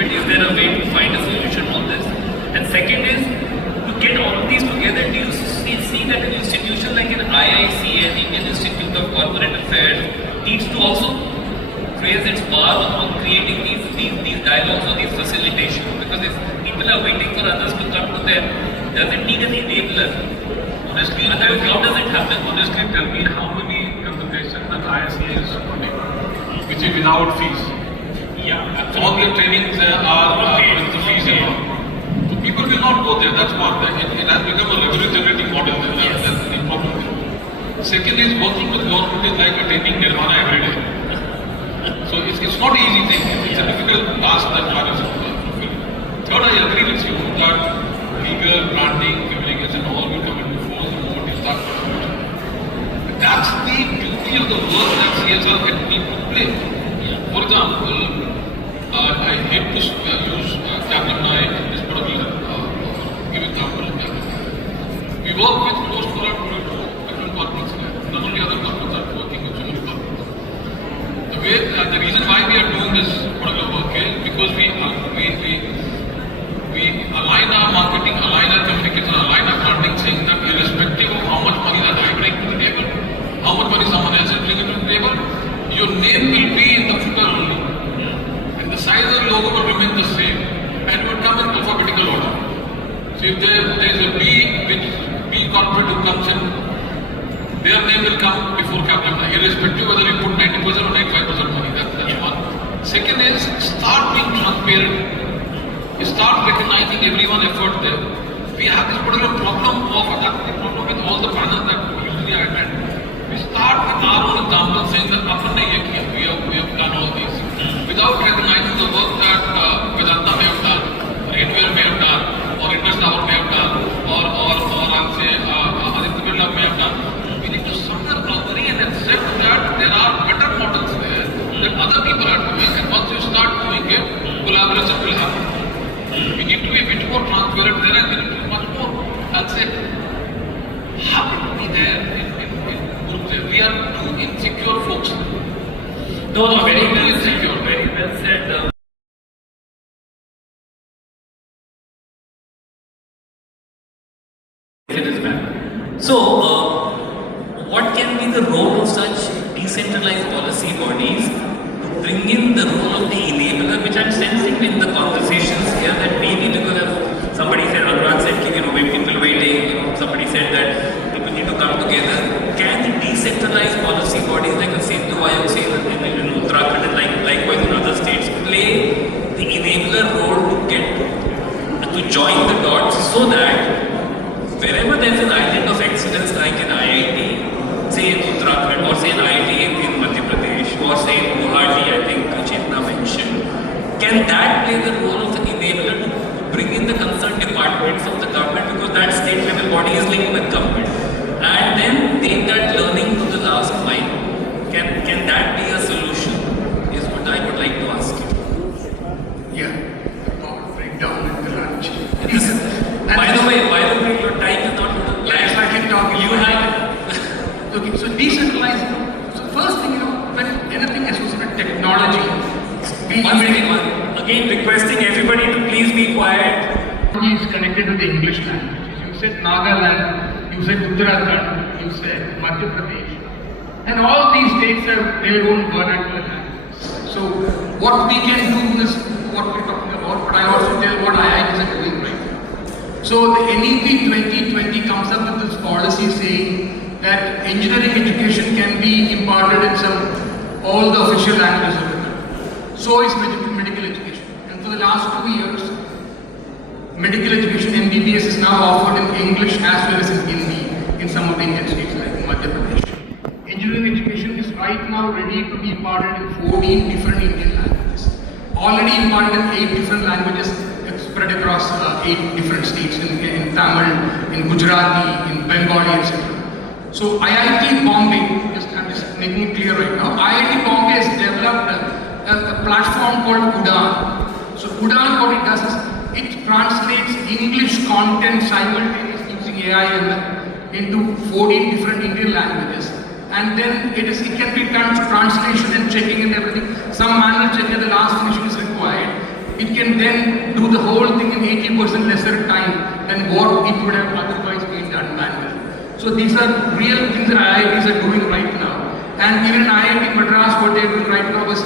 government, is there a way to find a solution on this? And second is, to get all of these together, do you see that an institution like an IIC, an Indian Institute of Corporate Affairs, needs to also raise its bar on creating these dialogues or these facilitations? Because if people are waiting for others to come to them, does it need an enabler? Honestly, how does it happen? Honestly, tell me how many consultations that IIC is running, which is without fees. Yeah, all the trainings are with the fees involved. So people will not go there. That's one. It has become a revenue generating model. That's the problem there. Second is working with government is like attaining nirvana every day. So it's not an easy thing. It's a difficult task that one is fulfilling. Third, I agree with you that legal, branding, communication, all will come into force the moment you start promoting. That's the beauty of the work that CSR can need to play. For example, I hate to use Capgemini in this particular give example of Capgemini. We work with close to around 22 different corporates here. None of the other corporates are working with so many corporates. The reason why we are doing this particular work is because we align our marketing, align our communication, align our branding, saying that irrespective of how much money that I bring to the table, how much money someone else is bringing to the table, your name will be in the footer only. And the size of the logo will remain the same and will come in alphabetical order. So if there is a B corporate who comes in, their name will come before Capgemini, irrespective whether you put 90% or 95% money. That's one. Second is start being transparent. Start recognizing everyone's effort there. We have this particular problem with all the panels that usually I attend. We start with our own example saying that we have done all these without recognizing the work that Vedanta may have done, Rainware may have done, or Indus Tower may have done, or I'll say Aditya Birla may have done. We need to somewhere agree and accept that there are better models there that other people are doing, and once you start doing it, collaboration will happen. We need to be a bit more transparent there, and we need to be much more, I'll say, happy to be there in groups there. We are too insecure folks. No, very well said. Very well said. So, what can be the role of such decentralized policy bodies to bring in the role of the enabler, which I'm sensing in the conversations here that maybe because of somebody said, Anurag said, when people waiting, somebody said that people need to come together. Can the decentralized policy bodies like the Sindhu Ayog in Uttarakhand and likewise in other states play the enabler role to join the dots so that wherever there's an island of excellence like an IIT, say in Uttarakhand or say an IIT in Madhya Pradesh or say in Guwahati, I think Chetna mentioned, can that play the role of the enabler to bring in the concerned departments of the government, because that state level body is linked with government, and then take that learning to the last mile? Can that be a solution is what I would like to ask you. Yeah, the power breakdown at the lunch. By the way, your time is not to yes, I can talk. You have. Okay, so decentralized. So first thing, when anything associated with technology, Again, requesting everybody to please be quiet. Technology is connected to the English language. You said Nagaland, you said Uttarakhand, you said Madhya Pradesh, and all these states have their own vernacular languages. So what we can do is what we're talking about, but I also tell what IITs are doing right now. So the NEP 2020 comes up with this policy saying that engineering education can be imparted in all the official languages of the country. So is medical education. And for the last 2 years, medical education MBBS is now offered in English as well as in Hindi in some of the Indian states like Madhya Pradesh. Engineering education is right now ready to be imparted in 14 different Indian languages. Already imparted in 8 different languages spread across 8 different states in Tamil, in Gujarati, in Bengali, etc. So IIT Bombay, I'm just making it clear right now, IIT Bombay has developed a platform called Udaan. So Udaan, what it does is it translates English content simultaneously using AI into 14 different Indian languages, and then it can be done translation and checking and everything. Some manual checking at the last finishing is required. it can then do the whole thing in 80% lesser time than what it would have otherwise been done manually. So these are real things that IITs are doing right now. And even in IIT Madras, what they're doing right now is,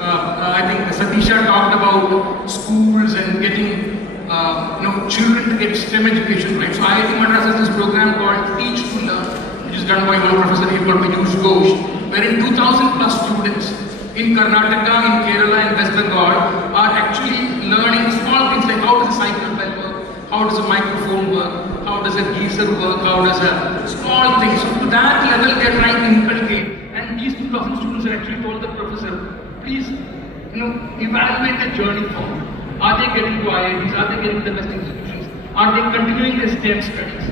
I think Satisha talked about schools and getting children to get STEM education, right? So IIT Madras has this program called Teach to Learn, which is done by one Professor called Piyush Ghosh, wherein 2,000 plus students in Karnataka, in Kerala, and West Bengal are actually learning small things like how does a cycle bell work, how does a microphone work, how does a geyser work, how does a small thing. So to that level they are trying to inculcate. And these 2,000 students are actually told the professor, please, evaluate the journey forward. Are they getting to IITs? Are they getting the best institutions? Are they continuing their STEM studies?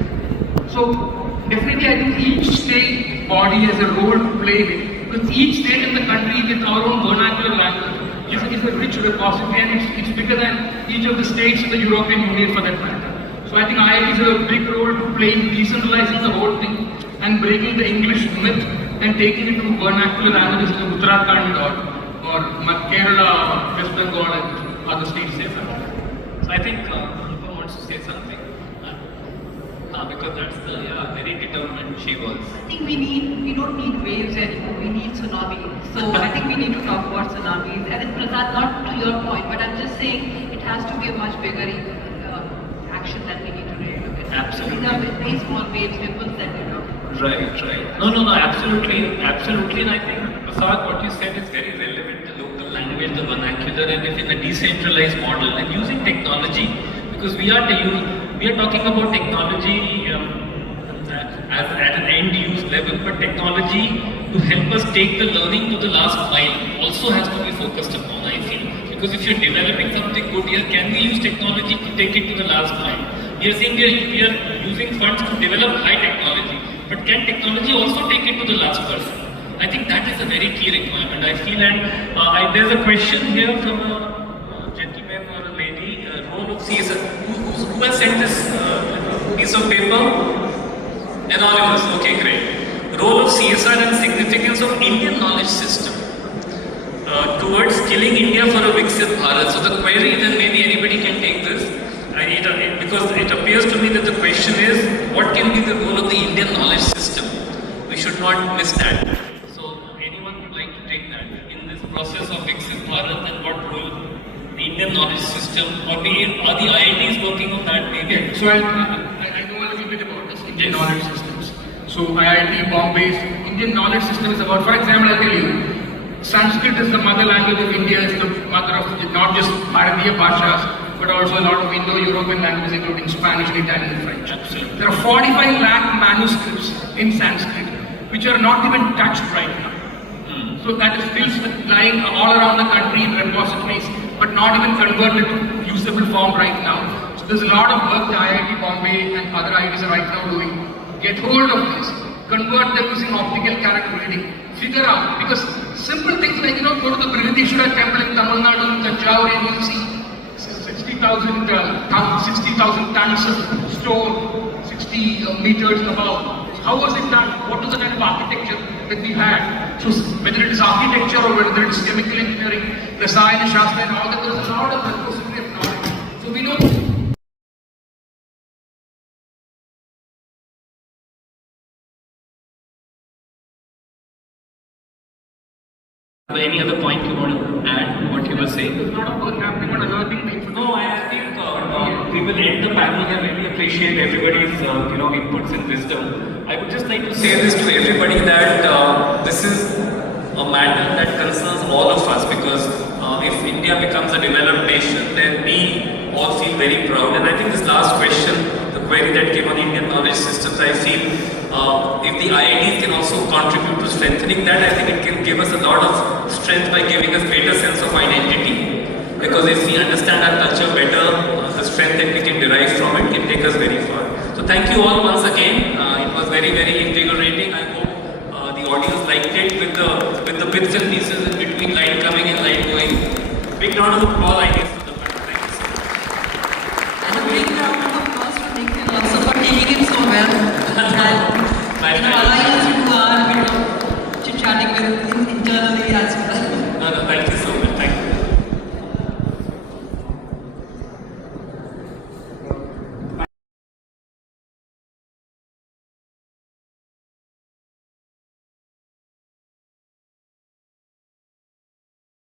So definitely I think each state body has a role to play with. Because each state in the country with our own vernacular language is a rich repository, and it's bigger than each of the states in the European Union for that matter. So I think IITs have a big role to play in decentralizing the whole thing and breaking the English myth and taking it to vernacular languages like Uttarakhand or Kerala, West Bengal and other states. So I think Rupa wants to say something. Because that's the very determined she was. I think we don't need waves anymore, we need tsunamis. So I think we need to talk about tsunamis. And then Prasad, not to your point, but I'm just saying it has to be a much bigger action that we need to really look at. Absolutely. These are very small waves, ripples that we talk about. Right. No, absolutely. And I think, Prasad, what you said is very relevant. The local language, the vernacular, and if in a decentralized model and using technology, because we are talking about technology at an end use level, but technology to help us take the learning to the last mile also has to be focused upon, I feel. Because if you're developing something good here, can we use technology to take it to the last mile? We are saying we are using funds to develop high technology, but can technology also take it to the last person? I think that is a very key requirement, I feel. And there's a question here from a gentleman or a lady, role of CSR. Who has sent this piece of paper? Anonymous. Okay, great. Role of CSR and significance of Indian knowledge system towards skilling India for a Viksit Bharat. So the query, then maybe anybody can take this. Because it appears to me that the question is, what can be the role of the Indian knowledge system? We should not miss that. So anyone would like to take that in this process of Viksit Bharat, and what role the Indian knowledge system, or are the IITs working on that maybe? Yeah, so I know a little bit about this Indian knowledge systems. So IIT Bombay's Indian knowledge system is about, for example, I'll tell you, Sanskrit is the mother language of India, is the mother of not just Bharatiya Bhashas, but also a lot of Indo-European languages including Spanish, Italian and French. Absolutely. There are 45 lakh manuscripts in Sanskrit which are not even touched right now. So that is still lying all around the country in repositories, but not even converted to usable form right now. So there's a lot of work the IIT Bombay and other IITs are right now doing. Get hold of this, convert them using optical character reading, figure out, because simple things like, go to the Brihadishwara temple in Tamil Nadu, in Tanjore, and you'll see 60,000 tons of stone, 60 meters above. How was it done? What was the kind of architecture that we had? So whether it is architecture or whether it is chemical engineering, Rasayana Shastra and all that, there is a lot of repository of knowledge. So we don't. Any other point you want to add to what you were saying? It's not about happening on alerting the information. No, I think we will end the panel. I really appreciate everybody's inputs and wisdom. I would just like to say this to everybody that this is a matter that concerns all of us, because if India becomes a developed nation, then we all feel very proud. And I think this last question, the query that came on Indian knowledge systems, I feel if the IITs can also contribute to strengthening that, I think it can give us a lot of strength by giving us greater sense of identity. Because if we understand our culture better, the strength that we can derive from it can take us very far. So thank you all once again. It was very, very invigorating. I hope the audience liked it with the bits and pieces in between, light coming and light going. Big round of applause, I guess, to the panel. Thank you so much. And a big round of applause to Nikhil also for taking it so well. And allowing us